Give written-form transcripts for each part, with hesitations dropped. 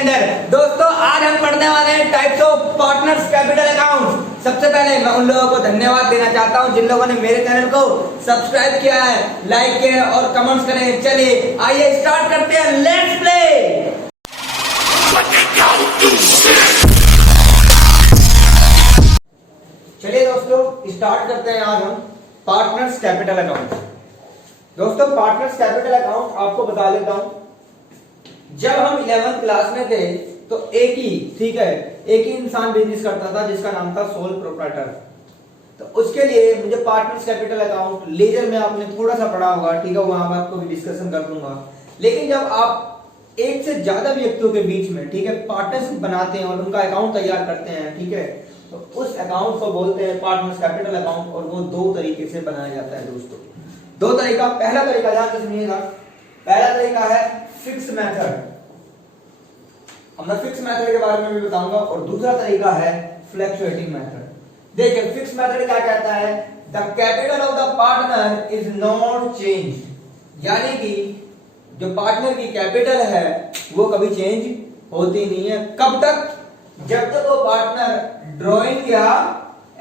अंदर। दोस्तों आज हम पढ़ने वाले हैं types of partners capital account. सबसे पहले मैं उन लोगों को धन्यवाद देना चाहता हूं जिन लोगों ने मेरे चैनल को सब्सक्राइब किया है, लाइक किया है और कमेंट्स करें। चलिए आइए स्टार्ट करते हैं, लेट्स प्ले। चलिए दोस्तों स्टार्ट करते हैं आज हम पार्टनर्स कैपिटल अकाउंट। दोस्तों पार्टनर्स कैपिटल अकाउंट आपको बता देता हूं, जब हम 11th क्लास में थे तो एक ही इंसान बिजनेस करता था जिसका नाम था सोल प्रोप्राइटर। तो उसके लिए मुझे पार्टनर्स कैपिटल अकाउंट लेजर में आपने थोड़ा सा पढ़ा होगा, ठीक है, वहां मैं आपको भी डिस्कशन कर दूंगा। लेकिन जब आप एक से ज्यादा व्यक्तियों के बीच में, ठीक है, पार्टनरशिप बनाते हैं और उनका अकाउंट तैयार करते हैं, ठीक है, तो उस अकाउंट को बोलते हैं पार्टनर्स कैपिटल अकाउंट। और वो दो तरीके से बनाया जाता है दोस्तों, दो तरीका। पहला तरीका ध्यान से सुनिएगा, पहला तरीका है फिक्स मेथड, मैं फिक्स मेथड के बारे में भी बताऊंगा। और दूसरा तरीका है फ्लक्चुएटिंग मेथड। देखिए फिक्स मेथड क्या कहता है, the capital of the partner is not change, यानी कि जो पार्टनर की कैपिटल है वो कभी चेंज होती नहीं है। कब तक? जब तक वो पार्टनर ड्रॉइंग या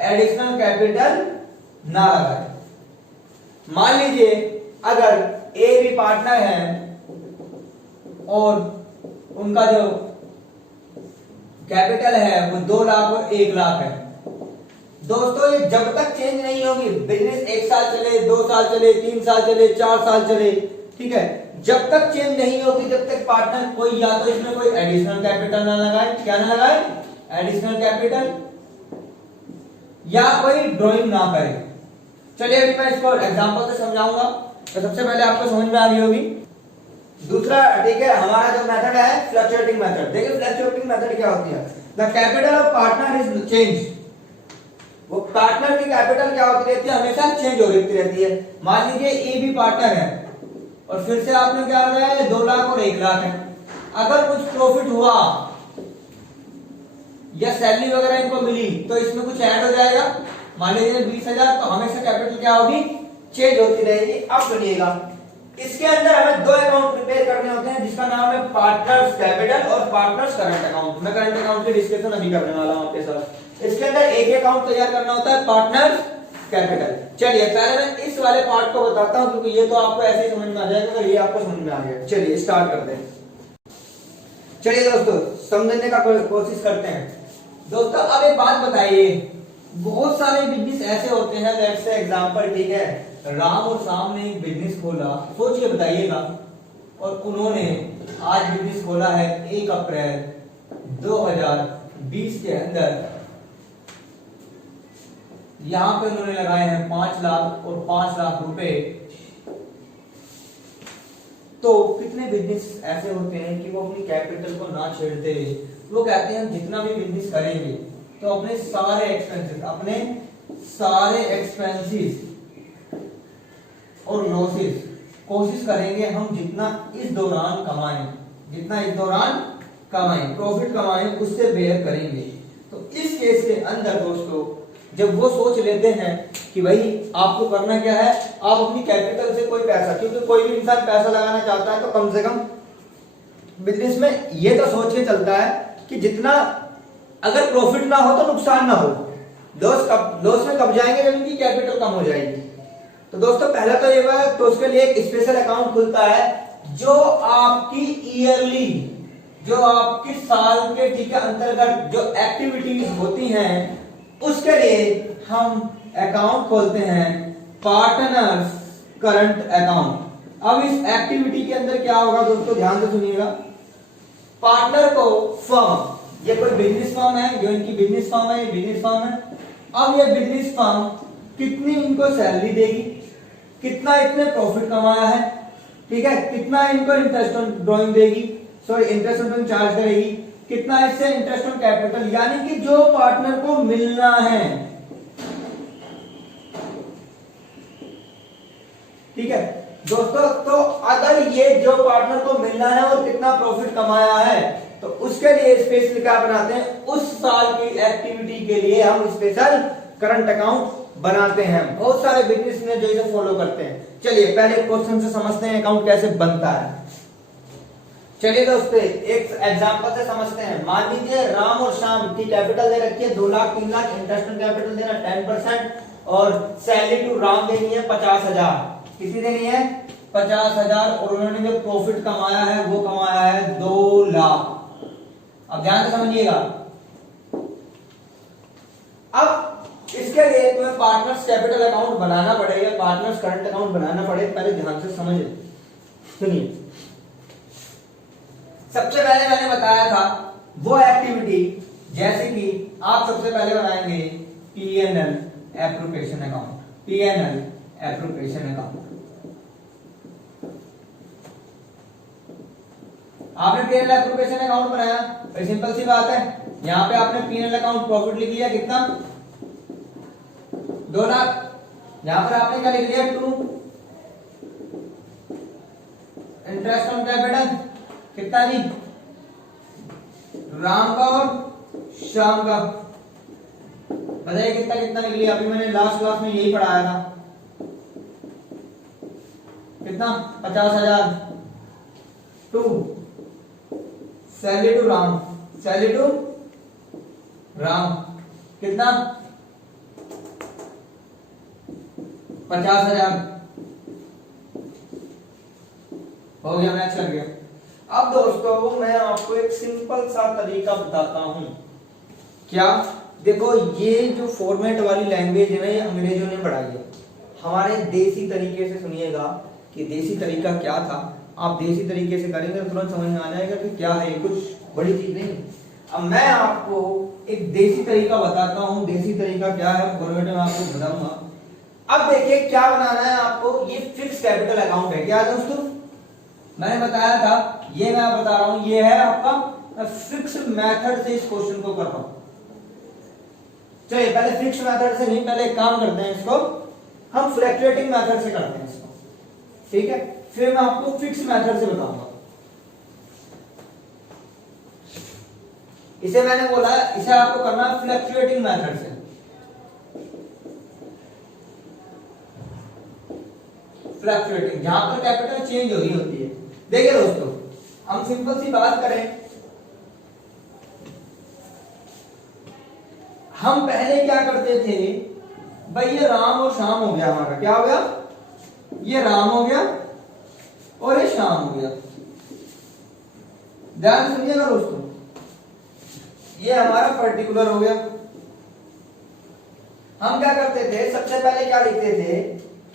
एडिशनल कैपिटल ना लगाए। मान लीजिए अगर ए भी पार्टनर है और उनका जो कैपिटल है वो 2 लाख और 1 लाख है। दोस्तों ये जब तक चेंज नहीं होगी, बिजनेस 1 साल चले, 2 साल चले, 3 साल चले, 4 साल चले, ठीक है, जब तक चेंज नहीं होगी जब तक पार्टनर कोई या तो इसमें कोई एडिशनल कैपिटल ना लगाए, क्या ना लगाए, एडिशनल कैपिटल, या कोई ड्राइंग ना करे। चलिए अभी मैं इसको एग्जांपल से समझाऊंगा, तो सबसे पहले आपको समझ में आ गई होगी। दूसरा, ठीक है, हमारा जो मेथड है फ्लक्चुएटिंग मेथड। देखिए फ्लक्चुएटिंग मेथड क्या होती है, the capital of partner is change. वो पार्टनर की कैपिटल क्या होती रहती है, हमेशा चेंज होती रहती है। मान लीजिए ए भी पार्टनर है और फिर से आपने क्या लगाया है, 2 लाख और 1 लाख है। अगर कुछ प्रॉफिट हुआ या सैलरी वगैरह इनको मिली तो इसमें कुछ ऐड हो जाएगा। मान लीजिए 20,000, तो हमेशा कैपिटल क्या होगी, चेंज होती रहेगी। अब सुनिएगा, इसके अंदर हमें 2 अकाउंट प्रिपेयर करने होते हैं जिसका नाम है पार्टनर्स कैपिटल और पार्टनर्स करंट अकाउंट। मैं करंट अकाउंट की डिस्कशन अभी करने वाला हूं आपके साथ। इसके अंदर एक अकाउंट तैयार करना होता है पार्टनर्स कैपिटल। चलिए पहले मैं इस वाले पार्ट को बताता हूं क्योंकि ये तो आपको ऐसे ही समझ में आ जाएगा अगर ये आपको समझ में आ गया। चलिए स्टार्ट करते हैं। चलिए दोस्तों समझने का कोशिश करते हैं। दोस्तों अब एक बात बताइए, बहुत सारे बिजनेस ऐसे होते हैं, लेट्स से एग्जांपल, ठीक है, राम और शाम ने एक बिजनेस खोला, सोचिए बताइएगा, और उन्होंने आज बिजनेस खोला है 1 अप्रैल 2020 के अंदर। यहां पे उन्होंने लगाए हैं 5 लाख और 5 लाख रुपए। तो कितने बिजनेस ऐसे होते हैं कि वो अपनी कैपिटल को ना छेड़ते, वो कहते हैं हम जितना भी बिजनेस करेंगे तो अपने सारे एक्सपेंसेस और लॉसेस कोशिश करेंगे हम जितना इस दौरान कमाएं, प्रॉफिट कमाएं, उससे बेयर करेंगे। तो इस केस के अंदर दोस्तों जब वो सोच लेते हैं कि भाई आपको करना क्या है, आप अपनी कैपिटल से कोई पैसा, क्योंकि कोई भी इंसान पैसा लगाना चाहता है तो कम से कम बिजनेस में ये तो सोच के चलता है कि जितना, अगर प्रॉफिट ना हो तो नुकसान ना हो, लॉस में कब जाएंगे जब इनकी कैपिटल कम हो जाएगी। तो दोस्तों पहला तो ये बात, तो उसके लिए एक स्पेशल अकाउंट खुलता है जो आपकी ईयरली, जो आपकी साल के, ठीक है, अंतर्गत जो एक्टिविटीज होती हैं उसके लिए हम अकाउंट खोलते हैं पार्टनर्स करंट अकाउंट। अब इस एक्टिविटी के अंदर क्या होगा दोस्तों, ध्यान से सुनिएगा। पार्टनर को फर्म, ये कोई बिजनेस फर्म है, जो इनकी बिजनेस फर्म है, ये बिजनेस फर्म है। अब ये बिजनेस फर्म कितनी इनको सैलरी देगी, कितना इतने प्रॉफिट कमाया है, ठीक है, कितना इनको इंटरेस्ट ऑन ड्रॉइंग देगी, सॉरी इंटरेस्ट ऑन चार्ज करेगी, कितना इससे इंटरेस्ट ऑन कैपिटल, यानी कि जो पार्टनर को मिलना है, ठीक है दोस्तों। तो अगर ये जो पार्टनर को मिलना है और कितना प्रॉफिट कमाया है तो उसके लिए स्पेशल क्या बनाते हैं, उस साल की एक्टिविटी के लिए हम स्पेशल करंट अकाउंट बनाते हैं। बहुत सारे बिजनेस में जो इसे फॉलो करते हैं। चलिए पहले क्वेश्चन से समझते हैं अकाउंट कैसे बनता है। चलिए दोस्तों एक एग्जांपल से समझते हैं। मान लीजिए राम और श्याम की कैपिटल दे रखी है 2 lakh 3 lakh, interest on capital देना 10% और सैलरी टू राम देनी है 50,000। कितनी देनी है? 50,000। और उन्होंने जो प्रॉफिट कमाया है वो कमाया है 2 लाख। अब ध्यान से समझिएगा। अब इसके लिए तुम्हें पार्टनर्स कैपिटल अकाउंट बनाना पड़ेगा, पार्टनर्स करंट अकाउंट बनाना पड़ेगा। पहले ध्यान से समझिए, सुनिए। सबसे पहले मैंने बताया था वो एक्टिविटी, जैसे कि आप सबसे पहले बनाएंगे PNL appropriation account. PNL appropriation account आपने पीएनएल एप्रोप्रिएशन अकाउंट बनाया, तो सिंपल सी बात है, यहां पे आपने पीएनएल अकाउंट प्रॉफिट लिख लिया कितना? 2 लाख। यहां पर आपने क्या लिख लिया? 2 इंटरेस्ट ऑन कैपिटल कितना जी? राम का और श्याम का। बताइए कितना कितना लिख लिया? अभी मैंने लास्ट क्लास में यही पढ़ाया था। कितना? 50,000। 2 salary to Ram, salary to Ram कितना? 50,000। हो गया, मैच कर गया। अब दोस्तों मैं आपको एक सिंपल सा तरीका बताता हूं। क्या? देखो ये जो फॉर्मेट वाली लैंग्वेज है ना, ये अंग्रेजों ने बढ़ाई है। हमारे देसी तरीके से सुनिएगा कि देसी तरीका क्या था। आप देसी तरीके से करेंगे तो तुरंत समझ में आ जाएगा कि क्या है, कुछ बड़ी चीज नहीं। अब मैं आपको एक देसी तरीका बताता हूं। देसी तरीका क्या है फॉर्मेट में आपको बताऊंगा। अब देखिए क्या बनाना है आपको। ये फिक्स कैपिटल अकाउंट है। क्या दोस्तों? मैंने बताया था, ये मैं बता रहा हूं, ये है आपका फिक्स मेथड से इस क्वेश्चन को कर रहा हूं। चलिए पहले फिक्स मेथड से नहीं, पहले एक काम करते हैं, इसको हम फ्लक्चुएटिंग मेथड से करते हैं इसको, ठीक है? फिर मैं आपको फिक्स मेथड से बताऊंगा। इसे मैंने बोला, इसे आपको करना है फ्लक्चुएटिंग मेथड से। फ्लक्चुएटिंग, जहां पर कैपिटल चेंज हो रही होती है। देखिए दोस्तों, हम सिंपल सी बात करें, हम पहले क्या करते थे भाई, ये राम और श्याम हो गया हमारा। क्या हो गया? ये राम हो गया और ये श्याम हो गया। ध्यान सुनिएगा दोस्तों, ये हमारा पर्टिकुलर हो गया। हम क्या करते थे, सबसे पहले क्या लिखते थे?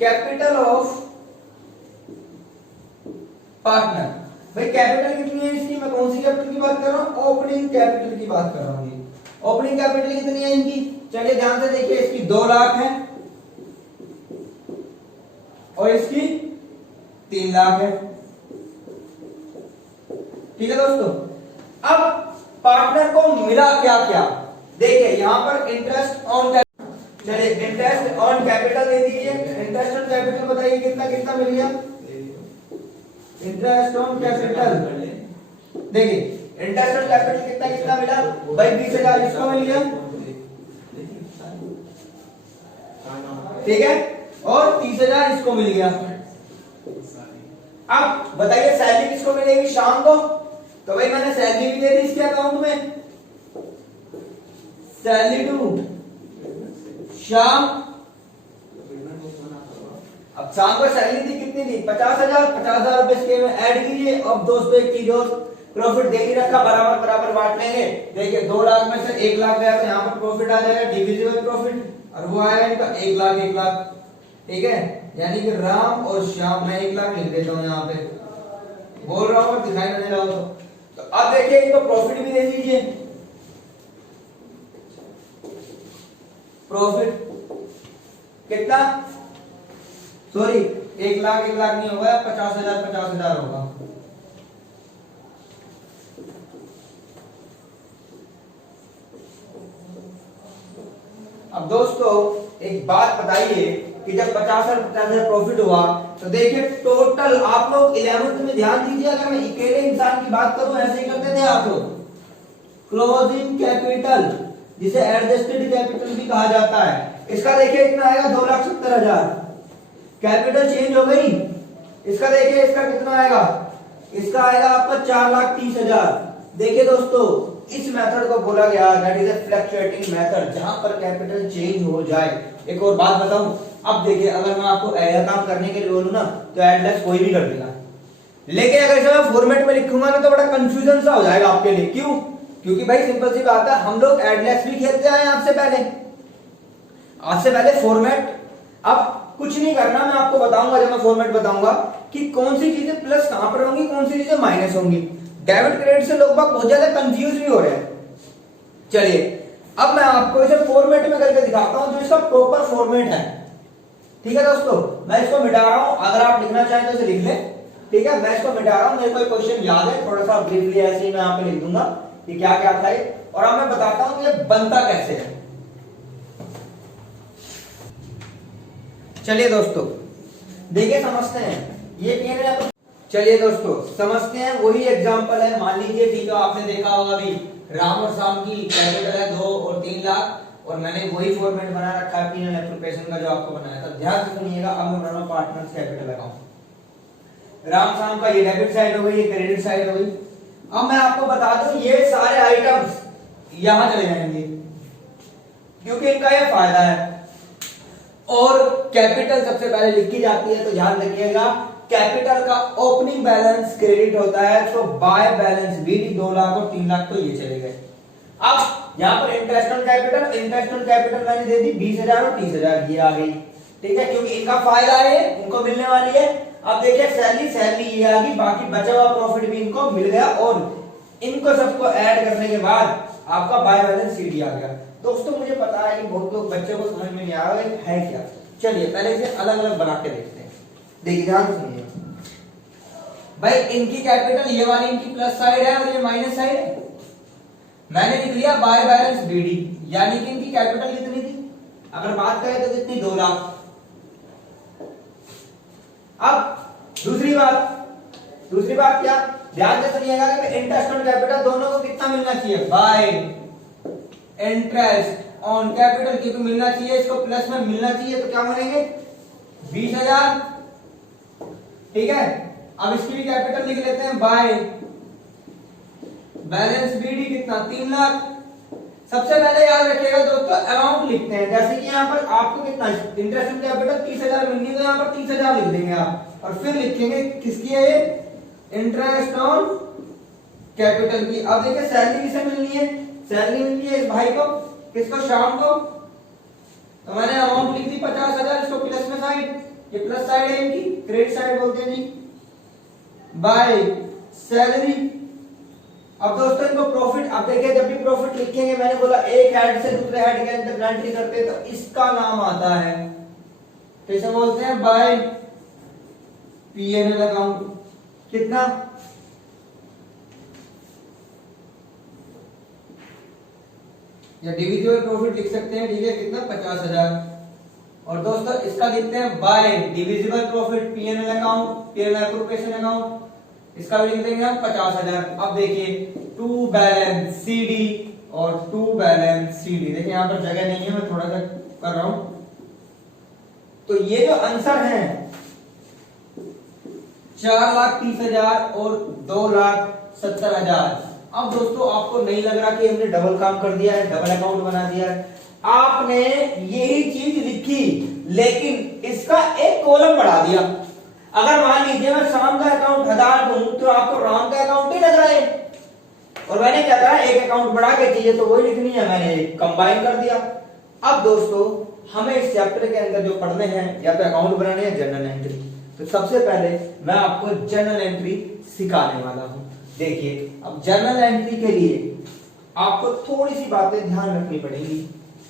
Capital of partner. भाई कैपिटल कितनी है इसकी? मैं कौन सी कैपिटल की बात कर रहा हूं? ओपनिंग कैपिटल की बात कर रहा हूं। ओपनिंग कैपिटल कितनी है इनकी? चलिए ध्यान से देखिए, इसकी 2 लाख है और इसकी 3 लाख है। ठीक है दोस्तों। अब पार्टनर को मिला क्या क्या? देखिए यहां पर इंटरेस्ट ऑन कैपिटल, चलिए इंटरेस्ट ऑन कैपिटल दे दीजिए। इंटरेस्ट ऑन कैपिटल बताइए कितना कितना मिल गया? इंटरेस्ट ऑन कैपिटल देखिए, इंटरेस्ट ऑन कैपिटल कितना कितना मिला भाई? 20,000 इसको मिल गया, ठीक है, और 30,000 इसको मिल गया। अब बताइए सैलरी किसको मिलेगी? शाम को। तो भाई मैंने सैलरी भी दे दी इसके अकाउंट में, सैलरी टू शाम। अब शाम को सैलरी थी कितनी थी? 50,000। 50,000 रुपए इसके में ऐड कीजिए। अब दोस्तों एक चीज और, प्रॉफिट दे ही रखा, बराबर बराबर बांट लेंगे। देखिए 2 लाख में से 1 लाख गया तो यहाँ पर प्रॉफिट आ जाएगा, डिविजिबल प्रॉफिट, और वो आएगा इनका 1 लाख 1 लाख। ठीक है, यानी कि राम और श्याम, मैं 1 लाख लिख देता हूँ यहाँ पे, बोल रहा हूँ दिखाई नहीं दे रहा हो तो। अब देखिए इनको प्रॉफिट भी दे दीजिए। प्रॉफिट कितना? सॉरी 1 लाख 1 लाख नहीं होगा, 50,000 50,000 होगा। अब दोस्तों एक बात बताइए कि जब 50,000 प्रॉफिट हुआ तो देखिए टोटल, आप लोग 11th में ध्यान दीजिए, अगर मैं अकेले इंसान की बात करूं ऐसे ही करते थे आप लोग। क्लोजिंग कैपिटल, जिसे एडजस्टेड कैपिटल भी कहा जाता है, इसका देखिए कितना आएगा? 2,70,000। कैपिटल चेंज हो गई, इसका देखिए इसका कितना आएगा? इसका आएगा आपका 4,30,000। देखिए दोस्तों, इस मेथड को बोला गया that is a fluctuating method, जहां पर कैपिटल चेंज हो जाए। एक और बात बताऊं, अब देखिए अगर मैं आपको यह काम करने के लिए बोलूं ना तो एडलेस कोई भी कर देगा, लेकिन अगर इसे मैं फॉर्मेट में लिखूंगा ना तो बड़ा कंफ्यूजन सा हो जाएगा आपके लिए। क्यों? क्योंकि भाई सिंपल सी बात है, हम लोग एडलेस भी खेलते आए आपसे पहले फॉर्मेट। अब कुछ नहीं करना, मैं आपको बताऊंगा जब मैं फॉर्मेट बताऊंगा कि कौन सी चीजें प्लस कहां पर होंगी, कौन सी चीजें माइनस होंगी। डेबिट क्रेडिट से लोग बहुत ज्यादा कंफ्यूज भी हो रहे हैं। चलिए अब मैं आपको इसे फॉर्मेट में करके दिखाता हूं, जो इसका प्रॉपर फॉर्मेट है। ठीक है दोस्तों, मैं इसको मिटा रहा हूं, अगर आप लिखना चाहें तो इसे लिख लें। ठीक है, मैं इसको मिटा रहा हूं, मेरे को क्वेश्चन याद है, थोड़ा सा ब्रीफली ऐसे ही मैं यहाँ पे लिख दूंगा कि क्या क्या था ये, और अब मैं बताता हूं कि ये बनता कैसे है। चलिए दोस्तों देखिए, समझते हैं ये पीएनएल। चलिए दोस्तों समझते हैं, वही एग्जांपल है। मान लीजिए, ठीक है, आपने देखा होगा अभी राम और शाम की कैपिटल है 2 और 3 लाख, और मैंने वही फॉर्मेट बना रखा है पीएनएल एप्लीकेशन का जो आपको बनाया था। ध्यान से सुनिएगा, अब मैं बना रहा हूं पार्टनर्स कैपिटल अकाउंट। राम शाम का ये डेबिट साइड हो गई, ये क्रेडिट साइड हो गई। अब मैं आपको बता दूं, ये सारे आइटम्स यहां चले जाएंगे क्योंकि इनका ये फायदा है। और कैपिटल सबसे पहले लिखी जाती है, तो ध्यान रखिएगा, कैपिटल का ओपनिंग बैलेंस क्रेडिट होता है, तो बाय बैलेंस बीडी 2 लाख और 3 लाख तो ये चले गए। अब यहां पर इंटरेस्ट ऑन कैपिटल मैंने दे दी 20,000 और 30,000, ये आ गई। ठीक है, क्योंकि इनका फायदा है, उनको मिलने वाली है। अब देखिए सैलरी ये आ गई, बाकी बचा हुआ प्रॉफिट भी इनको मिल गया, और इनको सबको ऐड करने के बाद आपका बाय बैलेंस सीडी आ गया। दोस्तों मुझे पता है कि बहुत लोग बच्चे को समझ में नहीं आ रहा है क्या। चलिए पहले इसे अलग अलग बना के देखते हैं। देखिए ध्यान सुनिए भाई, इनकी कैपिटल ये वाली इनकी प्लस साइड है और ये माइनस साइड है। मैंने लिख लिया बाय बैलेंस बीडी, यानी कि इनकी कैपिटल कितनी थी, अगर बात करें तो कितनी, 2 लाख। अब दूसरी बात क्या, ध्यान से सुनिएगा कि इंटरेस्ट ऑन कैपिटल दोनों को कितना मिलना चाहिए, बाय इंटरेस्ट ऑन कैपिटल की तो मिलना चाहिए, इसको प्लस में मिलना चाहिए, तो क्या बनेंगे 20,000। ठीक है, अब इसकी भी कैपिटल लिख लेते हैं, बाय बैलेंस बीडी कितना, 3 लाख। सबसे पहले याद रखिएगा दोस्तों, अमाउंट लिखते हैं, जैसे कि यहाँ पर आपको कितना इंटरेस्ट ऑन कैपिटल 30,000 मिलनी है, तो यहाँ पर 30,000 लिख देंगे आप, और फिर लिखेंगे किसकी है ये, इंटरेस्ट ऑन कैपिटल की। अब देखिए सैलरी किसे मिलनी है, सैलरी मिलनी है इस भाई को, किसको, शाम को। तो मैंने अमाउंट लिख दी 50,000, इसको प्लस में साइड, ये प्लस साइड है इनकी, क्रेडिट साइड बोलते हैं जी, बाय सैलरी। अब दोस्तों इनको प्रॉफिट, अब देखिए जब भी प्रॉफिट लिखेंगे, मैंने बोला एक हेड से दूसरे हेड के अंदर एंट्री करते हैं, तो इसका नाम आता है, कैसे बोलते हैं, बाय पीएनएल अकाउंट। कितना, या डिविजिबल प्रॉफिट लिख सकते हैं। ठीक है, कितना, 50,000। और दोस्तों इसका लिखते हैं bye divisible profit PNL account, PNL appropriation account, इसका भी लिख देंगे हम 50,000। अब देखिए टू बैलेंस सीडी और टू बैलेंस सीडी, देखिए यहां पर जगह नहीं है, मैं थोड़ा सा कर रहा हूं। तो ये जो आंसर है 4,30,000 और 2,70,000। अब दोस्तों आपको नहीं लग रहा कि हमने डबल काम कर दिया है, डबल अकाउंट बना दिया है। आपने यही चीज लिखी, लेकिन इसका एक कॉलम बढ़ा दिया। अगर मान लीजिए मैं शाम का अकाउंट 1000 दूं, तो आपको राम का अकाउंट नहीं लग रहा है, और मैंने क्या कहा, एक अकाउंट बढ़ा के चाहिए तो वही लिखनी है, मैंने कंबाइन कर दिया। अब दोस्तों हमें इस चैप्टर के अंदर जो पढ़ने हैं, या तो अकाउंट बनाने हैं, जर्नल एंट्री। तो सबसे पहले मैं आपको जर्नल एंट्री सिखाने वाला हूं। देखिए अब जर्नल एंट्री के लिए आपको थोड़ी सी बातें ध्यान रखनी पड़ेगी।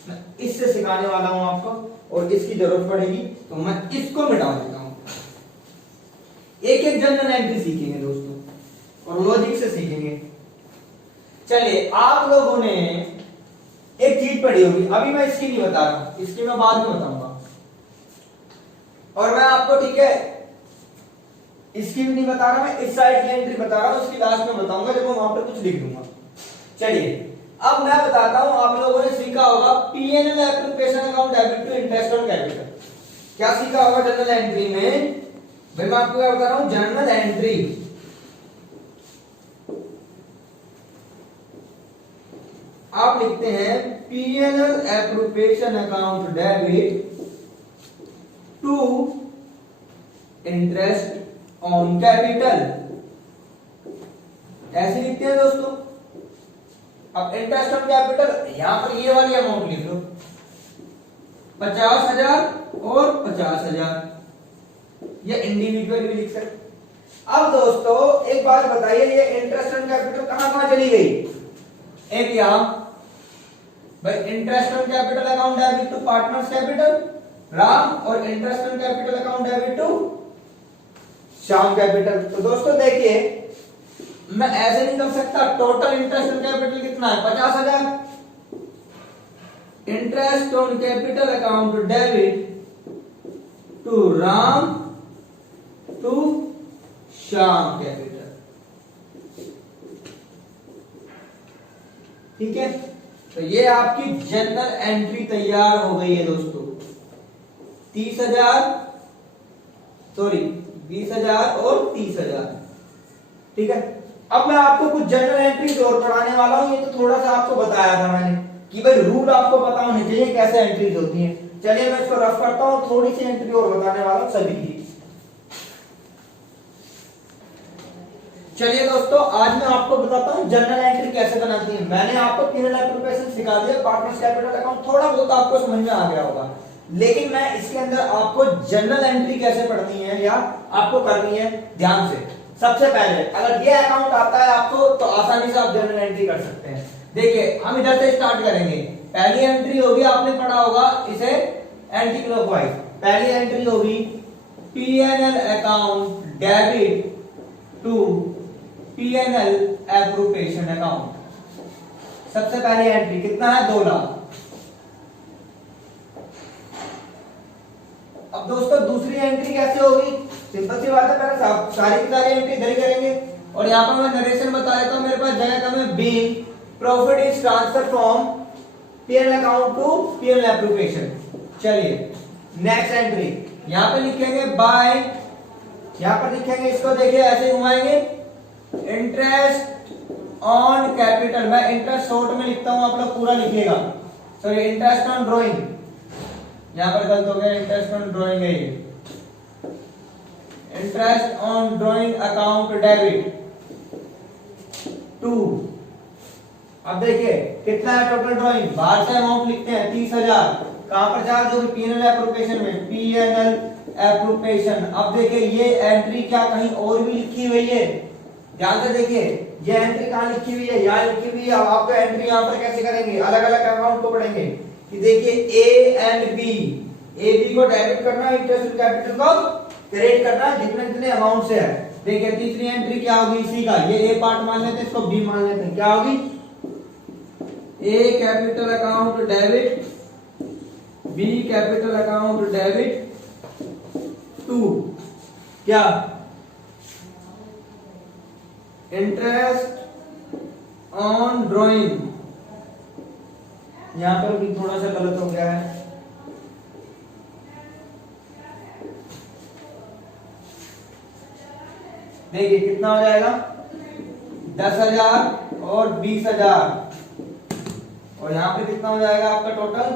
मैं इससे सिखाने वाला हूं आपको, और इसकी जरूरत पड़ेगी तो मैं इसको मिटा देता हूं। एक एक जर्नल एंट्री सीखेंगे दोस्तों, और लॉजिक से सीखेंगे। चलिए आप लोगों ने एक चीज पढ़ी होगी, अभी मैं इसकी नहीं बता रहा, इसकी मैं बाद में बताऊंगा। और मैं आपको, ठीक है, इसकी भी नहीं बता रहा, मैं इस साइड की एंट्री बता रहा हूं, उसकी लास्ट में बताऊंगा जब मैं वहां पर कुछ लिख दूंगा। चलिए अब मैं बताता हूं, आप लोगों ने सीखा होगा PNL application account debit to interest on capital. क्या सीखा होगा जर्नल एंट्री में, भाई मैं आपको क्या बता रहा हूं, जर्नल एंट्री आप लिखते हैं PNL appropriation account debit to interest on capital, ऐसे लिखते हैं दोस्तों। अब इंटरेस्ट ऑन कैपिटल यहां पर ये वाली अमाउंट लिख लो, 50,000 और 50,000, ये इंडिविजुअल भी लिख सकते। अब दोस्तों एक बात बताइए, ये इंटरेस्ट ऑन कैपिटल कहां कहां चली गई? एक यहां भाई interest on capital account debit to partners capital Ram, और interest on capital account debit to Shyam capital. तो दोस्तों देखिए, मैं ऐसे नहीं कर सकता, टोटल इंटरेस्ट ऑन कैपिटल कितना है? 50,000। Interest on capital account debit to Ram to Shyam capital, ठीक है। तो ये आपकी जनरल एंट्री तैयार हो गई है दोस्तों। 30,000 सॉरी 20,000 और 30,000, ठीक है। अब मैं आपको कुछ जनरल एंट्रीज और पढ़ाने वाला हूं। ये तो थोड़ा सा आपको बताया था मैंने कि भाई रूल आपको पता होने चाहिए कैसे एंट्रीज होती हैं। चलिए मैं इसको रफ करता हूं, थोड़ी सी एंट्री और बताने वाला हूं सभी की। चलिए दोस्तों, आज मैं आपको बताता हूं जनरल एंट्री कैसे बनाती है। मैंने आपको पीएनएल एप्रोप्रिएशन सिखा दिया, पार्टनर्स कैपिटल अकाउंट थोड़ा बहुत आपको समझ में आ गया होगा, लेकिन मैं इसके अंदर आपको जनरल एंट्री कैसे पढ़नी है या आपको करनी है ध्यान से। सबसे पहले अगर ये अकाउंट आता है आपको तो आसानी से आप जनरल एंट्री कर सकते हैं। देखिए हम इधर से स्टार्ट करेंगे। पहली एंट्री होगी, आपने पढ़ा होगा इसे एंटी क्लॉकवाइज। पहली एंट्री होगी PNL account debit to PNL appropriation account. सबसे पहली एंट्री कितना है? 2 लाख। अब दोस्तों दूसरी एंट्री कैसे होगी? सिंपल सी बात है, पहले सारी की सारी एंट्री इधर ही करेंगे और यहां पर मैं नरेशन बता देता हूं, मेरे पास जगह कम है। Being profit is transfer from PNL account to PNL appropriation. चलिए नेक्स्ट एंट्री यहां पे लिखेंगे बाय, यहां पर लिखेंगे इसको, देखिए ऐसे घुमाएंगे, इंटरेस्ट ऑन कैपिटल। मैं इंटरेस्ट शॉर्ट में लिखता हूं, आप लोग पूरा लिखिएगा। सॉरी इंटरेस्ट ऑन ड्रॉइंग, यहां पर गलत हो गया, इंटरेस्ट ऑन ड्रॉइंग है ये। Interest on drawing account debit to, अब देखिए कितना है टोटल ड्रॉइंग, बाहर से अमाउंट लिखते हैं 30,000। कहां पर चार्ज होगी? पीएनएल एप्रोप्रिएशन में, पीएनएल एप्रोप्रिएशन। अब देखिए ये एंट्री क्या कहीं और भी लिखी हुई है? ध्यान से देखिए, ये एंट्री कहां लिखी हुई है? यहां लिखी हुई है। अब आपको एंट्री यहां पर कैसे करेंगे? अलग अलग अकाउंट को पढ़ेंगे कि देखिए A and B, A B को डेबिट करना है, इंटरेस्ट ऑन कैपिटल को क्रेडिट करना है जितने जितने अमाउंट से है। देखिए तीसरी एंट्री क्या होगी इसी का? ये ए पार्ट मान लेते हैं, इसको बी मान लेते हैं। क्या होगी? A capital account debit, B capital account debit to क्या? Interest on drawing. यहां पर भी थोड़ा सा गलत हो गया है, देखिए कितना हो जाएगा? 10,000 और 20,000, और यहां पे कितना हो जाएगा आपका टोटल?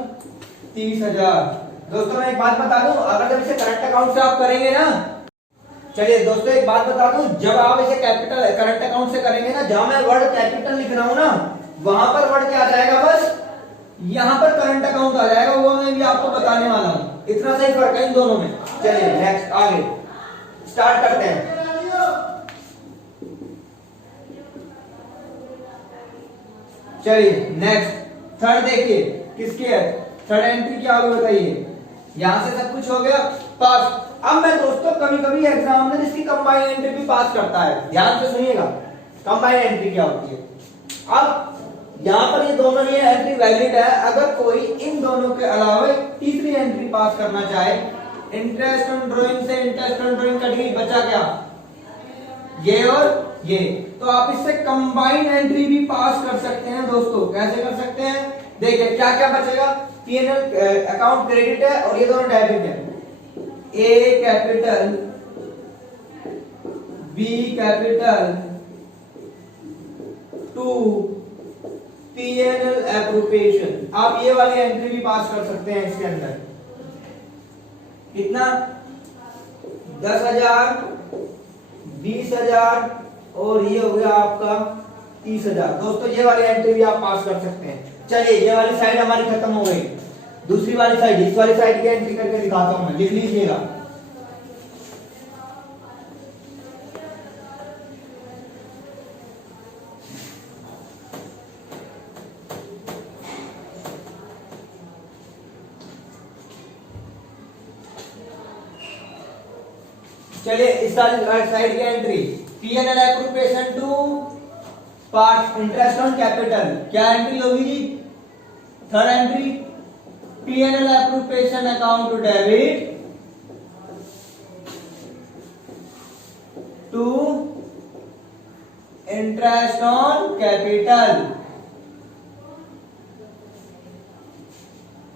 30,000। दोस्तों मैं एक बात बता दूं, अगर जब इसे करंट अकाउंट से आप करेंगे ना, चलिए दोस्तों एक बात बता दूं, जब आप इसे कैपिटल करंट अकाउंट से करेंगे ना, जहां मैं वर्ड कैपिटल लिख रहा हूं ना, वहां पर वर्ड क्या आ जाएगा? बस यहां पर करंट अकाउंट आ जाएगा। वो मैं भी आपको बताने वाला हूं, इतना सा ही फर्क है इन दोनों में। चलिए नेक्स्ट आगे स्टार्ट करते हैं। चलिए नेक्स्ट थर्ड देखिए किसकी है? थर्ड एंट्री क्या होगी बताइए? यहां से सब कुछ हो गया पास। अब मैं दोस्तों कभी कभी एग्जामिनर इसकी कंबाइन एंट्री भी पास करता है, ध्यान से सुनिएगा। कंबाइन एंट्री क्या होती है? अब यहां पर ये दोनों ही एंट्री वैलिड है। अगर कोई इन दोनों के अलावा तीसरी एंट्री पास करना चाहे, इंटरेस्ट ऑन ड्रॉइंग से इंटरेस्ट ऑन ड्रॉइंग कट गई, बचा क्या? ये और ये। तो आप इससे कंबाइन एंट्री भी पास कर सकते हैं दोस्तों। कैसे कर सकते हैं? देखिए क्या क्या बचेगा? पीएनएल अकाउंट क्रेडिट है और ये दोनों डेबिट है। A capital, B capital to P&L appropriation. आप ये वाली एंट्री भी पास कर सकते हैं इसके अंदर। कितना? 10,000, 20,000 और ये हो गया आपका 30,000। दोस्तों ये वाली एंट्री भी आप पास कर सकते हैं। चलिए ये वाली साइड हमारी खत्म हो गई। दूसरी वाली साइड, इस वाली साइड की एंट्री करके दिखाता हूं मैं, लिख लीजिएगा। चलिए इस साइड की entry, P&L appropriation to part interest on capital. क्या एंट्री होगी जी? Third entry, P&L appropriation account to debit to interest on capital.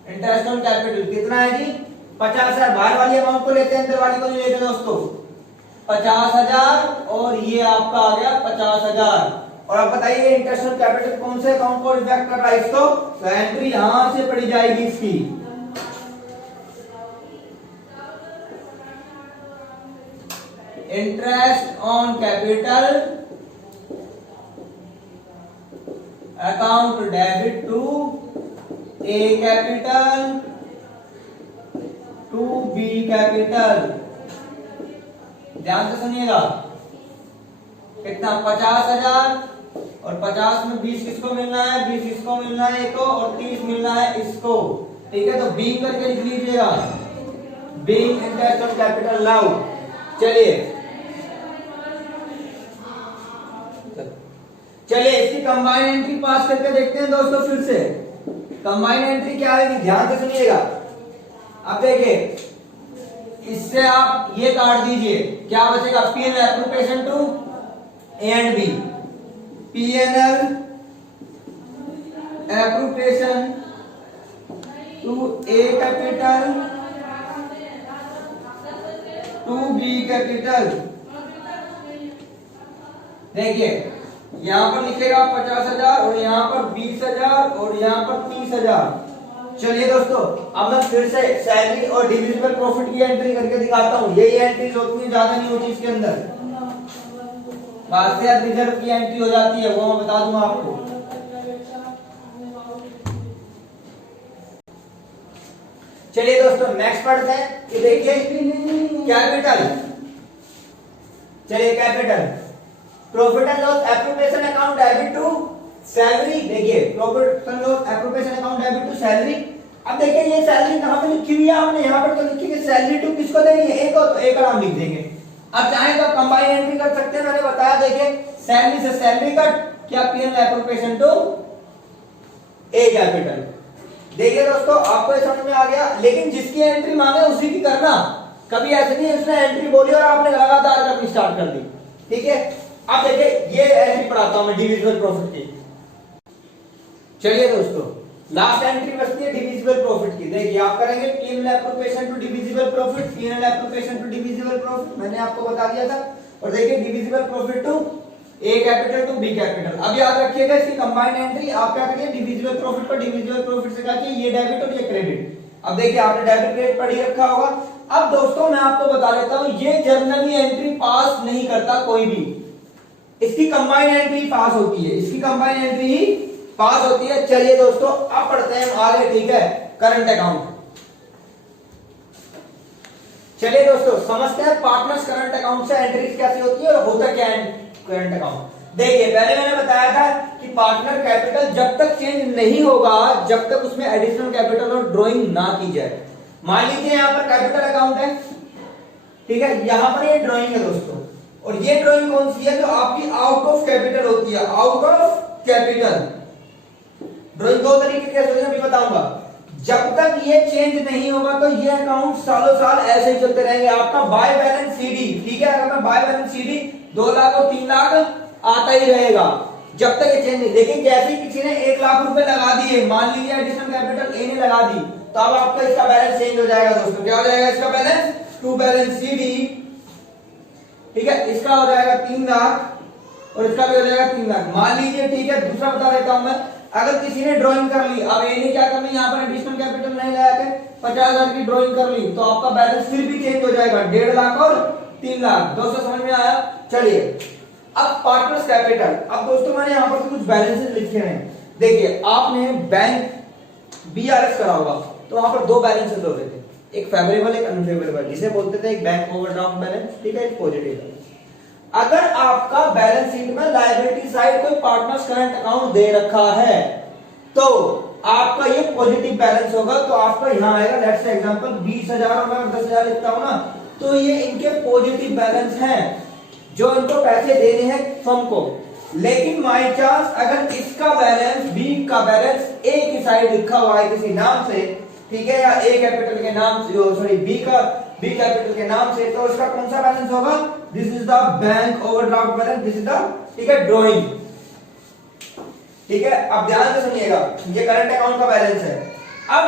Interest on capital कितना है जी? 50,000। बाहर वाली अमाउंट को लेते हैं, अंदर वाली को नहीं लेते दोस्तों। 50,000 और ये आपका आ गया 50,000। और अब बताइए इंटरेस्ट ऑन कैपिटल कौन से अकाउंट को रिफ्लेक्ट कर रहा है इसको? तो एंट्री यहां से पड़ी जाएगी इसकी। Interest on capital account debit to A capital to B capital. ध्यान से सुनिएगा। कितना? 50,000 और 50 में 20 किसको मिलना है? 20 इसको मिलना है एक को, और 30 मिलना है इसको। ठीक है, तो बीइंग करके लिख लीजिएगा, being interest on capital now. चलिए इसकी कंबाइन एंट्री पास करके देखते हैं दोस्तों। फिर से कंबाइन एंट्री क्या आएगी, ध्यान से सुनिएगा। अब देखिए इससे आप ये काट दीजिए, क्या बचेगा? P&L appropriation to A and B, P&L appropriation to A capital to B capital. देखिए यहां पर लिखेगा 50,000 और यहां पर 20,000 और यहां पर 30,000। चलिए दोस्तों अब मैं फिर से सैलरी और डिविजिबल प्रॉफिट की एंट्री करके दिखाता हूं। ये एंट्रीज उतनी ज्यादा नहीं होती इसके अंदर, बात से रिजर्व की एंट्री हो जाती है, वो मैं बता दूंगा आपको। चलिए दोस्तों नेक्स्ट पढ़ते हैं कि देखिए कैपिटल। चलिए capital, profit and loss appropriation account debit to salary. देखिए profit and loss appropriation account debit to salary. अब देखिए ये सैलरी कहां पे लिखी हुई है आपने? यहां पर तो लिखी है सैलरी टू किसको देनी है? एक को, तो एक का नाम लिख देंगे। अब चाहे तो कंबाइन एंट्री कर सकते हैं, मैंने बताया। देखिए सैलरी से सैलरी कट, क्या P&L appropriation to A capital. देखिए दोस्तों आपको ये समझ में आ गया। लेकिन जिसकी एंट्री मांगे उसी की करना, कभी ऐसे नहीं उसने एंट्री बोली और आपने लगातार करनी स्टार्ट कर दी। ठीक है, अब देखिए ये एंट्री पढ़ाता हूं मैं डिविजिबल प्रॉफिट की। चलिए दोस्तों लास्ट एंट्री बचती है डिविजिबल प्रॉफिट की। देखिए आप करेंगे P&L appropriation to divisible profit, P&L appropriation to divisible profit, मैंने आपको बता दिया था। और देखिए divisible profit to A capital to B capital. अब याद रखिएगा इसकी कंबाइंड एंट्री आप क्या करिए, डिविजिबल प्रॉफिट को डिविजिबल प्रॉफिट से काटिए, ये डेबिट और ये क्रेडिट। अब देखिए आपने डेबिट क्रेडिट पढ़ ही रखा होगा। अब दोस्तों मैं आपको बता देता हूं, ये जनरली एंट्री पास नहीं करता कोई भी, इसकी कंबाइंड एंट्री पास होती है, इसकी कंबाइंड एंट्री ही पास होती है। चलिए दोस्तों अब पढ़ते हैं आगे। ठीक है, करंट अकाउंट। चलिए दोस्तों समझते हैं पार्टनर्स करंट अकाउंट से एंट्रीज कैसे होती है और होता क्या है करंट अकाउंट। देखिए पहले मैंने बताया था कि पार्टनर कैपिटल जब तक चेंज नहीं होगा, जब तक उसमें एडिशनल कैपिटल और ड्राइंग ना की जाए। मान लीजिए यहां पर कैपिटल अकाउंट है, ठीक है, यहां पर ये ड्राइंग है दोस्तों, और ये ड्राइंग कौन सी है? जो आपकी आउट ऑफ कैपिटल होती है, आउट ऑफ कैपिटल। ड्राइंग दो तरीके की है, अभी बताऊंगा। जब तक ये चेंज नहीं होगा तो ये अकाउंट सालों साल ऐसे ही चलते रहेंगे। आपका बाय बैलेंस सीडी, ठीक है, अगर मैं बाय बैलेंस सीडी 2 लाख और 3 लाख आता ही रहेगा जब तक ये चेंज नहीं। लेकिन जैसे ही किसी ने 1 लाख रुपए लगा दिए, मान लीजिए एडिशनल कैपिटल ए ने लगा दी, तो अब आपका इसका बैलेंस चेंज हो जाएगा दोस्तों। क्या हो जाएगा इसका बैलेंस? टू बैलेंस सीडी, ठीक है, इसका हो जाएगा 3 लाख और इसका भी हो जाएगा 3 लाख। मान लीजिए, ठीक है, दूसरा बता देता हूं मैं, अगर किसी ने ड्राइंग कर ली, अब ए ने क्या करना, यहाँ पर एडिशनल कैपिटल नहीं लगा के 50,000 की ड्राइंग कर ली, तो आपका बैलेंस फिर भी चेंज हो जाएगा, 1.5 लाख और 3 लाख। दोस्तों समझ में आया? चलिए अब पार्टनर्स कैपिटल। अब दोस्तों मैंने यहाँ पर कुछ बैलेंसेस लिखे हैं। देखिए आपने बैंक बीआरएस करा होगा, तो वहां पर दो बैलेंसेस होते थे, एक फेवरेबल एक अनफेवरेबल, जिसे बोलते थे एक बैंक ओवरड्राफ्ट बैलेंस, ठीक है, एक पॉजिटिव बैलेंस। अगर आपका बैलेंस शीट में लायबिलिटी साइड कोई पार्टनर्स करंट अकाउंट दे रखा है, तो आपका ये पॉजिटिव बैलेंस होगा। तो आपका यहां आएगा, लेट्स से एग्जांपल 20,000 और मैं 10,000 लिखता हूं ना, तो ये इनके पॉजिटिव बैलेंस हैं जो इनको पैसे देने हैं फर्म को। लेकिन बाई चांस अगर इसका बैलेंस, बी का बैलेंस ए की साइड लिखा हुआ है किसी नाम से, ठीक है, या ए कैपिटल के नाम से, सॉरी बी कैपिटल के नाम से, तो उसका कौन सा बैलेंस होगा? This is the bank overdraft balance, this is the, ठीक है, ड्राइंग। ठीक है, अब ध्यान से सुनिएगा, ये करंट अकाउंट का बैलेंस है। अब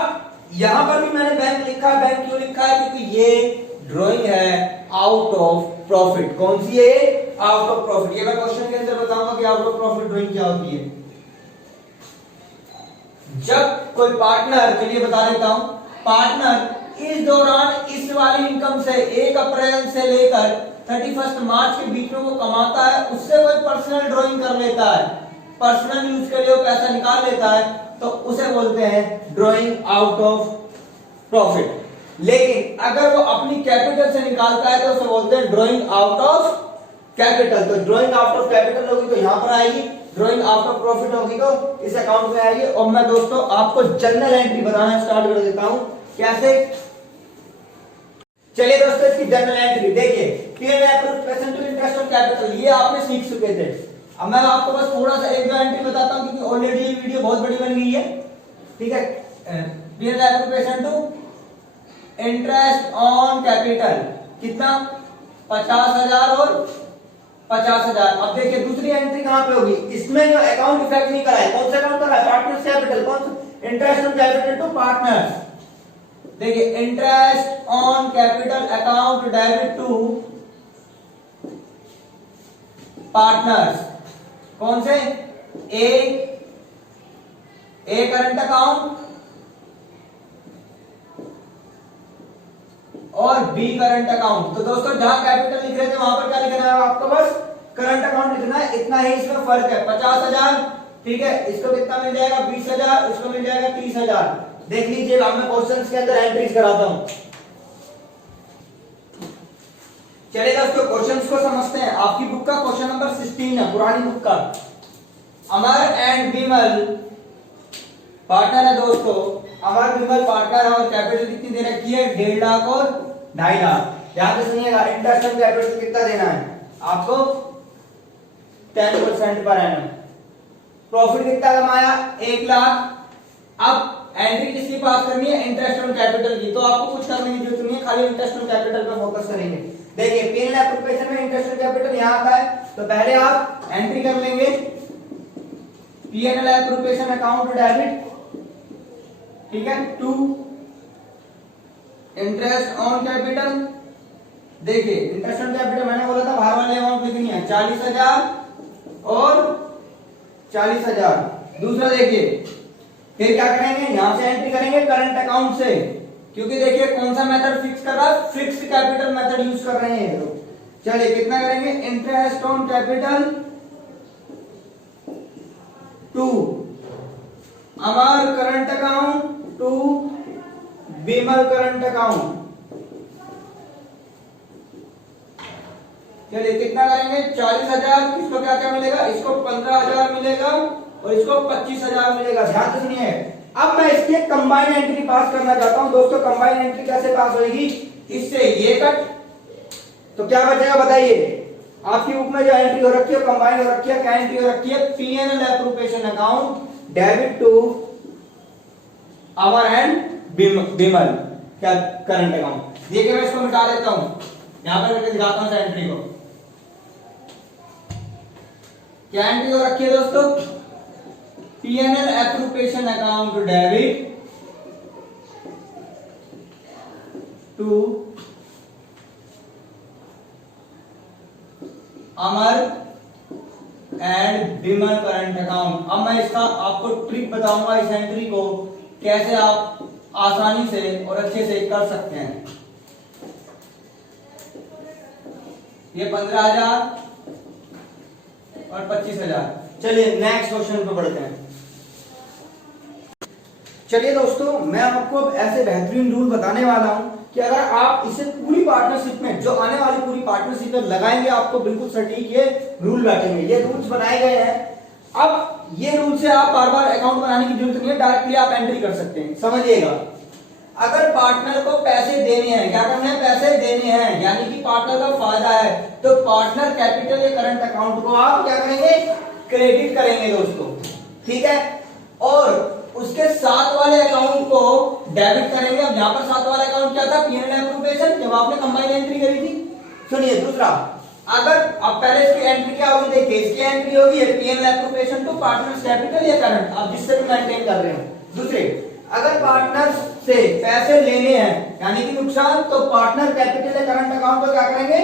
यहां पर भी मैंने बैंक लिखा है। बैंक क्यों लिखा है? क्योंकि ये ड्राइंग है आउट ऑफ प्रॉफिट। कौन सी है? Out of profit. ये मैं क्वेश्चन के अंदर बताऊंगा कि आउट ऑफ प्रॉफिट ड्राइंग क्या होती है। जब कोई पार्टनर, चलिए बता देता हूं, पार्टनर इस दौरान इस वाली इनकम से 1 अप्रैल से लेकर 31 मार्च के बीच में वो कमाता है, उससे कोई पर्सनल ड्राइंग कर लेता है, पर्सनल यूज के लिए वो पैसा निकाल लेता है, तो उसे बोलते हैं ड्राइंग आउट ऑफ प्रॉफिट। लेकिन अगर वो अपनी कैपिटल से निकालता है तो उसे बोलते हैं ड्राइंग आउट ऑफ कैपिटल। तो ड्राइंग आउट ऑफ कैपिटल होगी तो यहां पर आएगी, ड्राइंग आउट ऑफ प्रॉफिट होगी तो इस अकाउंट में आएगी। और मैं दोस्तों आपको जर्नल एंट्री बनाना स्टार्ट कर देता हूं। कैसे? चलिए दोस्तों इसकी जर्नल एंट्री देखिए, present to interest on capital, ये आपने सीख चुके थे। अब मैं आपको बस थोड़ा सा एक दो एंट्री बताता हूं, क्योंकि ऑलरेडी ये वीडियो बहुत बड़ी बन गई है। ठीक है, present to interest on capital कितना? 50,000 और 50,000। अब देखिए दूसरी एंट्री कहां पे होगी? इसमें जो अकाउंट इफेक्ट नहीं करा है, कौन सा अकाउंट करा है? Partners capital. कौन सा? Interest on capital to partners. देखिए interest on capital account debit to partners. कौन से? ए करंट अकाउंट और बी करंट अकाउंट। तो दोस्तों जहां कैपिटल लिख रहे थे वहां पर क्या लिखना है आपको? बस करंट अकाउंट लिखना है, इतना ही इसमें फर्क है। 50,000, ठीक है, इसको कितना मिल जाएगा? 20,000, इसको मिल जाएगा 30,000। देख लीजिएगा, मैं क्वेश्चंस के अंदर एंट्रीज कराता हूं। चलिए दोस्तों क्वेश्चंस को समझते हैं। आपकी बुक का क्वेश्चन नंबर 16 है, पुरानी बुक का। अमर एंड विमल पार्टनर है दोस्तों, अमर विमल पार्टनर है और कैपिटल कितनी दे रखी है? 1.5 लाख और 2.5 लाख। ध्यान से सुनिएगा, इंटरेस्ट ऑन कैपिटल कितना देना है आपको? 10% पर एनम। प्रॉफिट कितना कमाया? 1 लाख। अब एंट्री किसकी पास करनी है? इंटरेस्ट ऑन कैपिटल की। तो आपको कुछ करने की जरूरत नहीं है, खाली इंटरेस्ट ऑन कैपिटल पर फोकस करेंगे। देखिए पीएनएल एप्लीकेशन में इंटरेस्ट ऑन कैपिटल यहां आता है, तो पहले आप एंट्री कर लेंगे पीएनएल एप्लीकेशन अकाउंट डेबिट, ठीक है, टू इंटरेस्ट ऑन कैपिटल। देखिए इंटरेस्ट ऑन कैपिटल मैंने बोला था बाहर वाले अमाउंट लिखनी है, 40,000 और 40,000। दूसरा देखिए फिर क्या करेंगे? यहां से एंट्री करेंगे करंट अकाउंट से, क्योंकि देखिए कौन सा मेथड फिक्स कर रहा है? फिक्स्ड कैपिटल मेथड यूज कर रहे हैं लोग। चलिए कितना करेंगे? Interest on capital to Amar current account to Vimal current account. चलिए कितना करेंगे? 40,000। इसको क्या क्या मिलेगा? इसको 15,000 मिलेगा और इसको 25,000 मिलेगा। ध्यान से सुनिए, अब मैं इसकी कंबाइन एंट्री पास करना चाहता हूं दोस्तों। कंबाइन एंट्री कैसे पास होगी? इससे ये कट, तो क्या बचेगा बताइए? आपकी बुक में जो एंट्री हो रखी है कंबाइन हो रखी है, क्या एंट्री हो रखी है? PNL appropriation account debit to Amar and Vimal क्या करंट अकाउंट। देखिए मैं इसको मिटा देता हूं, यहां पर मैं दिखाता हूं एंट्री को। क्या एंट्री हो रखी है दोस्तों? PNL appropriation account debit to Amar and Bimal current account. अब मैं इसका आपको ट्रिक बताऊंगा, इस एंट्री को कैसे आप आसानी से और अच्छे से कर सकते हैं। ये 15,000 और 25,000। चलिए नेक्स्ट क्वेश्चन पे बढ़ते हैं। चलिए दोस्तों, मैं आपको अब ऐसे बेहतरीन रूल बताने वाला हूं कि अगर आप इसे पूरी पार्टनरशिप में, जो आने वाली पूरी पार्टनरशिप में लगाएंगे, आपको बिल्कुल सटीक ये रूल बैठेंगे। ये रूल्स बनाए गए हैं। अब ये रूल से आप बार बार अकाउंट बनाने की जरूरत नहीं है, डायरेक्टली आप एंट्री कर सकते हैं। समझिएगा, अगर पार्टनर को पैसे देने हैं, क्या करना है, पैसे देने हैं, यानी कि पार्टनर का फायदा है, तो पार्टनर कैपिटल या करंट अकाउंट को आप क्या करेंगे, क्रेडिट करेंगे दोस्तों। ठीक है, और उसके साथ वाले अकाउंट को डेबिट करेंगे। अब यहाँ पर साथ वाला अकाउंट क्या था, पीएनएल एप्रोप्रिएशन, जब आपने कंबाइंड एंट्री करी थी। सुनिए दूसरा, अगर अब पहले इसकी एंट्री क्या होगी, देखिए इसकी एंट्री होगी PNL appropriation to partners capital या करंट, आप जिससे भी मेंटेन कर रहे हो। दूसरे, अगर पार्टनर्स से पैसे लेने हैं यानी कि नुकसान, तो पार्टनर कैपिटल या करंट अकाउंट को क्या करेंगे,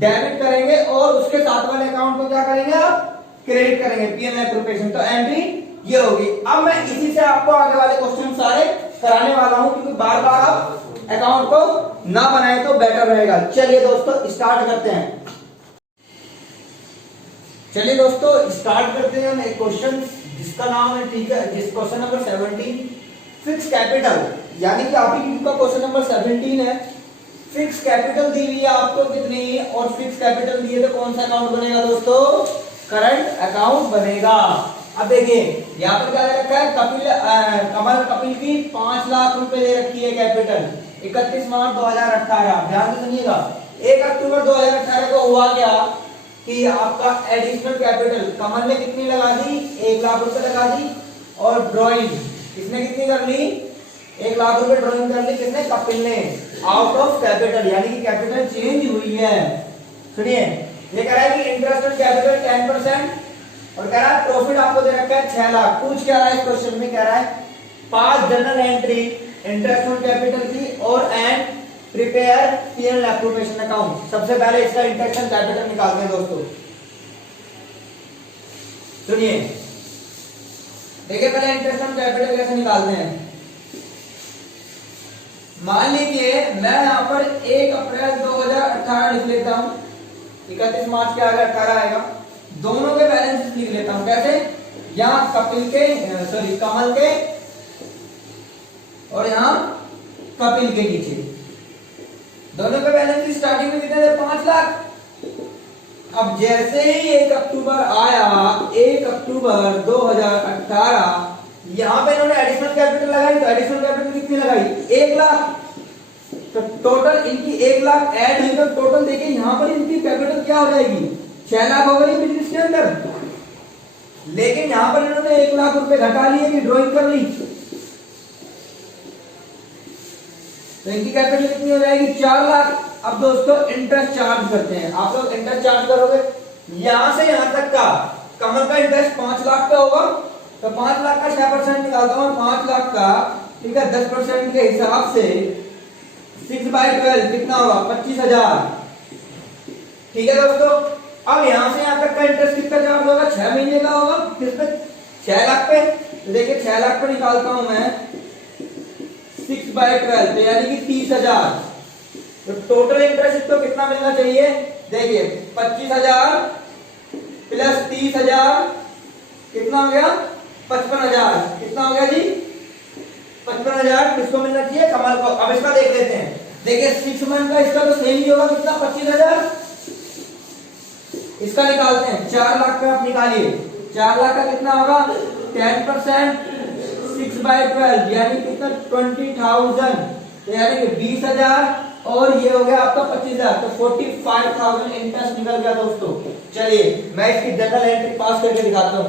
डेबिट करेंगे, और उसके साथ वाले अकाउंट को क्या करेंगे, आप क्रेडिट करेंगे, पीएनएल एप्रोप्रिएशन। तो एंट्री ये होगी। अब मैं इसी से आपको आगे वाले क्वेश्चन सारे कराने वाला हूं, क्योंकि बार बार आप अकाउंट को ना बनाए तो बेटर रहेगा। चलिए दोस्तों स्टार्ट करते हैं। चलिए दोस्तों स्टार्ट करते हैं हम एक क्वेश्चन जिसका नाम है, ठीक है, जिस क्वेश्चन नंबर 17, फिक्स कैपिटल, यानी कि आपकी का क्वेश्चन नंबर 17 है। फिक्स कैपिटल दी हुई है आपको कितनी, और फिक्स कैपिटल दिए तो कौन सा अकाउंट बनेगा दोस्तों, करंट अकाउंट बनेगा। अब देखिए यहाँ पर क्या रखा है, कमल कपिल की 5 लाख रुपए दे रखी है कैपिटल, 31 मार्च 2018। ध्यान से सुनिएगा, 1 अक्टूबर 2018 को हुआ क्या कि आपका एडिशनल कैपिटल कमल ने कितनी लगा दी, 1 लाख रुपए लगा दी, और ड्राइंग किसने कितनी कर ली, 1 लाख रुपए ड्राइंग कर ली, कितने, कपिल ने, आउट ऑफ कैपिटल, यानी कि कैपिटल चेंज हुई है। सुनिए, ये कह रहा है कि इंटरेस्ट ऑन कैपिटल 10%, और कह रहा है प्रॉफिट आपको दे रखा है 6 लाख। पूछ क्या रहा है इस क्वेश्चन में, कह रहा है 5 general entry interest on capital की और and prepare PNL appropriation account. सबसे पहले इसका इंटरेस्ट ऑन कैपिटल निकालते हैं दोस्तों। सुनिए, देखिए पहले इंटरेस्ट ऑन कैपिटल कैसे निकालते हैं। मान लीजिए मैं यहाँ पर 1 अप्रैल 2018 लिख लेता हूं, 31 मार्च के आगे 18 आएगा, दोनों के बैलेंस लिख लेता हूं। कैसे, यहां कपिल के, सॉरी कमल के, और यहां कपिल के नीचे दोनों के बैलेंस स्टार्टिंग में कितने थे, 5 लाख। अब जैसे ही 1 अक्टूबर आया, 1 अक्टूबर 2018, यहां पे इन्होंने एडिशनल कैपिटल लगाई, तो एडिशनल कैपिटल कितनी लगाई, 1 लाख। तो टोटल इनकी 1 लाख ऐड हुई, तो टोटल देखिए यहां पर इनकी कैपिटल क्या हो जाएगी, 6 लाख हो गई बिजनेस के अंदर। लेकिन यहां पर इन्होंने 1 लाख रुपए घटा लिए कि ड्राइंग कर ली, तो इनकी कैपिटल कितनी हो जाएगी, 4 लाख। अब दोस्तों इंटरेस्ट चार्ज करते हैं, आप लोग इंटरेस्ट चार्ज करोगे, यहां से यहां तक का कमल का इंटरेस्ट 5 लाख का होगा, तो 5 लाख का 6% निकालता हूं, 5 लाख का, ठीक है, 10% के हिसाब से 6/12 कितना होगा, 25,000। ठीक है दोस्तों, अब यहां से यहां तक का इंटरेस्ट कितना चार्ज होगा, 6 महीने का होगा, किस पे, 6 लाख पे। तो देखिए 6 लाख पे निकालता हूं मैं 6/12, तो यानी कि 30,000। तो टोटल इंटरेस्ट इसको कितना मिलना चाहिए, देखिए 25,000 प्लस 30,000 कितना हो गया, 55,000। कितना हो गया जी, 55,000 किसको मिलना चाहिए, कमल को। अब इसका देख लेते हैं, देखिए 6 मंथ का इसका तो सेम ही होगा, कितना, 25,000। इसका निकालते हैं, 4 लाख का आप निकालिए, 4 लाख का कितना होगा, 10% 6/12 यानी कितना, 20,000, तो यानी कि 20,000, और ये हो गया आपका 25,000, तो 45,000 इंटरेस्ट निकल गया दोस्तों। चलिए मैं इसकी जनरल एंट्री पास करके दिखाता हूं।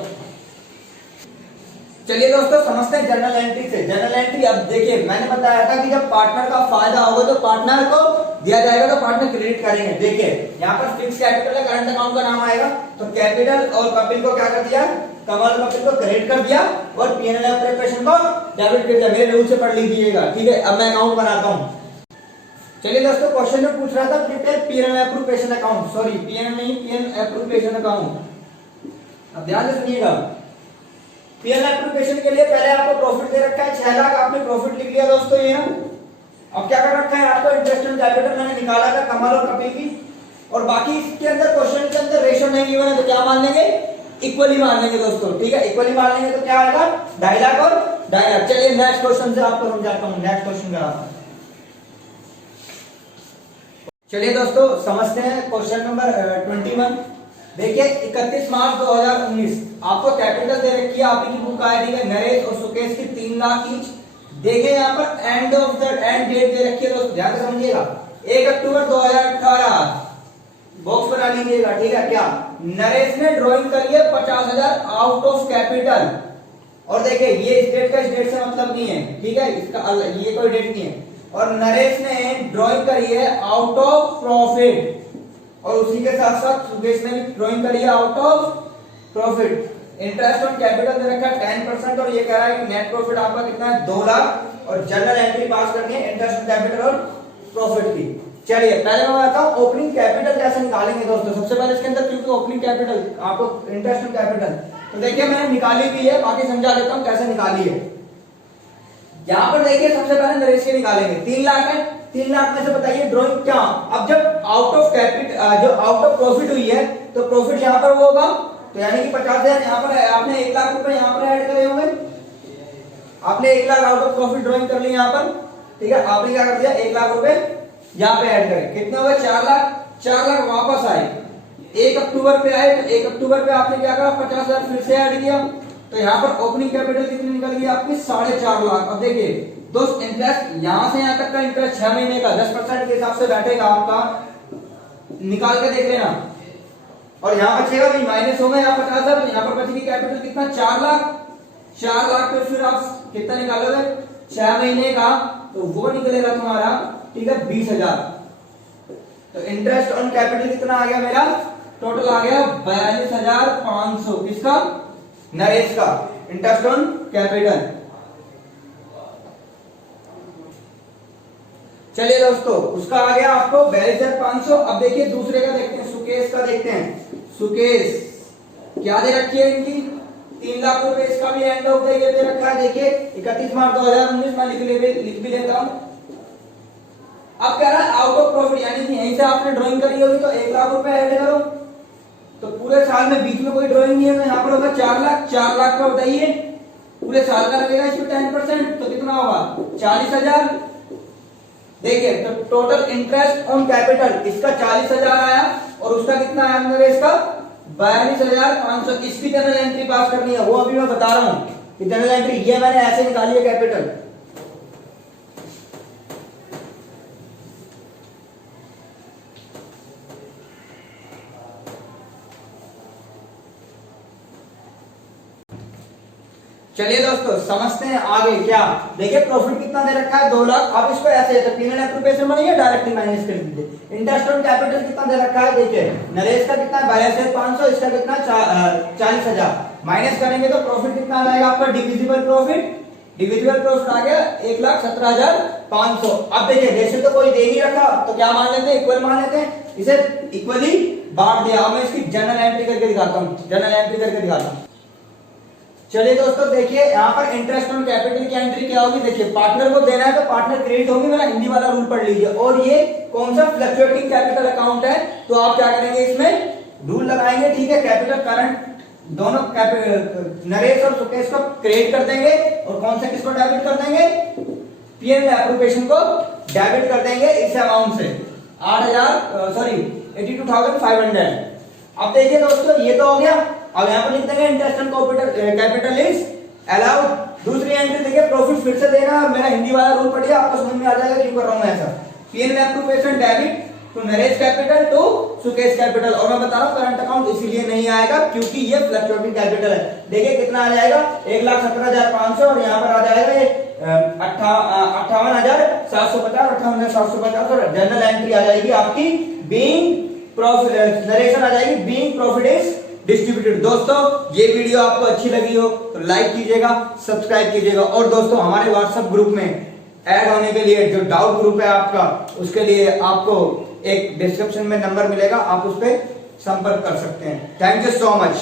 चलिए दोस्तों समझते हैं जनरल एंट्री से। जनरल एंट्री, अब देखिए मैंने बताया था कि जब पार्टनर का फायदा होगा तो पार्टनर को दिया जाएगा, तो पार्टनर क्रेडिट करेंगे। देखिए यहाँ पर फिक्स कैपिटल है, करंट अकाउंट का नाम आएगा, तो कैपिटल और कपिल को क्या कर दिया, कमल कपिल को क्रेडिट कर दिया, और पीएनएल एप्रोप्रिएशन को डेबिट कर दिया। मेरे रूल से पढ़ लीजिएगा, ठीक है। अब मैं अकाउंट बनाता हूँ। चलिए दोस्तों क्वेश्चन में पूछ रहा था prepare PNL appropriation account, sorry PNL नहीं, पीएनएल एप्रोप्रिएशन अकाउंट। अब ध्यान से सुनिएगा, पीएल एप्लीकेशन के लिए पहले आपको प्रॉफिट दे रखा है 6 लाख, आपने प्रॉफिट लिख लिया दोस्तों ये ना। अब क्या कर रखा है आपको, इंटरेस्ट ऑन कैपिटल मैंने निकाला था कमाल और कपिल की, और बाकी इसके अंदर क्वेश्चन के अंदर रेशो नहीं गिवन है तो क्या मान लेंगे, इक्वली मान लेंगे दोस्तों, ठीक है। इक्वली मान लेंगे तो क्या आएगा 2.5 लाख और 2.5 लाख। चलिए नेक्स्ट क्वेश्चन से आपको समझाता हूं, नेक्स्ट क्वेश्चन कराता हूं। चलिए दोस्तों समझते हैं क्वेश्चन नंबर 21। देखिए 31 मार्च 2019 आपको कैपिटल दे रखी है, आपकी बुक आई दी है नरेश और सुकेश की 3 लाख ईच। देखिए यहाँ पर end of the end date दे रखी है दोस्तों, ध्यान से समझिएगा 1 अक्टूबर 2018, बॉक्स बना लीजिएगा, ठीक है। क्या नरेश ने ड्राइंग करी है 50,000 आउट ऑफ कैपिटल, और देखिए ये इस डेट का इस डेट से मतलब नहीं है, ठीक है, इसका ये कोई डेट नहीं है। और नरेश ने ड्राइंग करी है आउट ऑफ प्रॉफिट, और उसी के साथ साथ सुकेश ने भी ड्राइंग करी है out of profit. Interest on capital दे रखा है 10%, और ये कह रहा है कि नेट प्रॉफिट आपका कितना है 2 लाख, और जनरल एंट्री पास करनी है इंटरेस्ट ऑन कैपिटल और प्रॉफिट की। चलिए पहले मैं बताता हूं ओपनिंग कैपिटल कैसे निकालेंगे दोस्तों। सबसे पहले इसके अंदर क्योंकि ओपनिंग कैपिटल आपको इंटरेस्ट ऑन कैपिटल, तो देखिए मैंने निकाली भी है, बाकी समझा देता हूं कैसे निकाली है। यहां पर देखिए सबसे पहले नरेश के निकालेंगे 3 लाख है, 3 लाख में से बताइए ड्राइंग क्या, अब जब आउट ऑफ कैपिटल जो आउट ऑफ प्रॉफिट हुई है तो प्रॉफिट यहां पर वो होगा, तो यानी कि 50,000 यहां पर आपने 1 लाख रुपए यहां पर ऐड करे होंगे, आपने 1 lakh out of profit drawing कर ली यहां पर, ठीक है। आपने क्या कर दिया 1 लाख रुपए यहां पे ऐड करें, कितने हुए 4 लाख, 4 लाख वापस आए 1 अक्टूबर पे आए, तो 1 अक्टूबर पे आपने क्या करा 50,000 फिर से ऐड किया, तो यहां पर ओपनिंग कैपिटल कितनी निकल गई आपकी 4.5 लाख। अब देखिए दोस्त इंटरेस्ट यहां से यहां तक का इंटरेस्ट 6 महीने का 10% के हिसाब से बैठेगा आपका, निकाल के देख लेना, और यहां बचेगा भी माइनस हो गया 50,000, यहां पर बचेगी कैपिटल कितना 4 लाख, 4 लाख पे फिर आप कितना निकालोगे 6 महीने का, तो वो निकलेगा तुम्हारा, ठीक है 20,000। तो इंटरेस्ट ऑन कैपिटल कितना आ गया मेरा, टोटल आ गया 42,500, किसका, नरेश का इंटरेस्ट ऑन कैपिटल। चलिए दोस्तों उसका आ गया आपको 42,500। अब देखिए दूसरे का देखते हैं, सुकेश का देखते हैं। सुकेश क्या दे रखी है इनकी 3 लाख रुपए, इसका भी एंड ऑफ द ईयर दे रखा है। देखिए 31 मार्च 2019 में लिख भी लेता हूं। अब कह रहा है आउट ऑफ प्रॉफिट, यानी कि यहीं से आपने ड्राइंग करी होगी तो 1 लाख रुपए ऐड करो, तो पूरे साल में बीच में कोई ड्राइंग नहीं है तो यहाँ पर होगा 4 लाख, 4 लाख का बताइए पूरे साल का लगेगा इसमें 10%, तो कितना होगा 40,000। देखिए तो टोटल इंटरेस्ट ऑन कैपिटल इसका 40,000 आया, और उसका कितना आया नरेश का 42,500। इसकी जनरल एंट्री पास करनी है, वो अभी मैं बता रहा हूं कि जनरल एंट्री ये मैंने ऐसे निकाली है कैपिटल। चलिए दोस्तों समझते हैं आगे क्या। देखिए प्रॉफिट कितना दे रखा है 2 लाख। अब इसको ऐसे पीएनएल एप्लीकेशन बनेगा डायरेक्टली माइनस कर दीजिए। इंटरेस्ट ऑन कैपिटल कितना दे रखा है, देखिए नरेश का कितना 42,500, इसका कितना 40,000। माइनस करेंगे तो प्रॉफिट कितना आ जाएगा आपका डिविजिबल प्रॉफिट। डिविजिबल प्रॉफिट आ गया 1,17,500। अब देखिए रेशियो तो कोई दे नहीं रखा तो क्या मान लेते हैं, इक्वल मान लेते हैं, इसे इक्वली बांट दिया। अब मैं इसकी जनरल एंट्री करके दिखाता हूं, जनरल एंट्री करके दिखाता हूं। चलिए दोस्तों देखिए यहाँ पर इंटरेस्ट ऑन कैपिटल की एंट्री क्या होगी, देखिए पार्टनर को देना है तो पार्टनर क्रेडिट होगी, मेरा हिंदी वाला रूल पढ़ लीजिए। और ये कौन सा फ्लक्चुएटिंग कैपिटल अकाउंट है, तो आप क्या करेंगे इसमें रूल लगाएंगे, ठीक है। कैपिटल करंट दोनों नरेश और सुकेश को क्रेडिट कर देंगे, और कौन सा किसको डेबिट कर देंगे, पीएनएल एप्लीकेशन को डेबिट कर देंगे इस अमाउंट से 82,500। अब देखिए दोस्तों ये तो हो गया। अब यहाँ पर लिख देंगे interest on capital is allowed. दूसरी एंट्री देखिए प्रॉफिट फिर से देना, मेरा हिंदी वाला रूल पढ़िए आपको समझ में आ जाएगा क्यों कर रहा हूं मैं ऐसा। PNL application debit to Naresh capital to Sukesh capital, और मैं बता रहा हूँ करंट अकाउंट इसीलिए नहीं आएगा क्योंकि ये फ्लक्चुएटिंग कैपिटल है। देखिए कितना आ जाएगा 1,17,500, और यहाँ पर आ जाएगा ये 58,750, 58,750, और जनरल एंट्री आ जाएगी आपकी बीइंग प्रॉफिट, नरेशन आ जाएगी बीइंग प्रॉफिट इज डिस्ट्रीब्यूटेड। दोस्तों ये वीडियो आपको अच्छी लगी हो तो लाइक कीजिएगा, सब्सक्राइब कीजिएगा, और दोस्तों हमारे व्हाट्सएप ग्रुप में ऐड होने के लिए जो डाउट ग्रुप है आपका, उसके लिए आपको एक डिस्क्रिप्शन में नंबर मिलेगा, आप उस पर संपर्क कर सकते हैं। Thank you so much.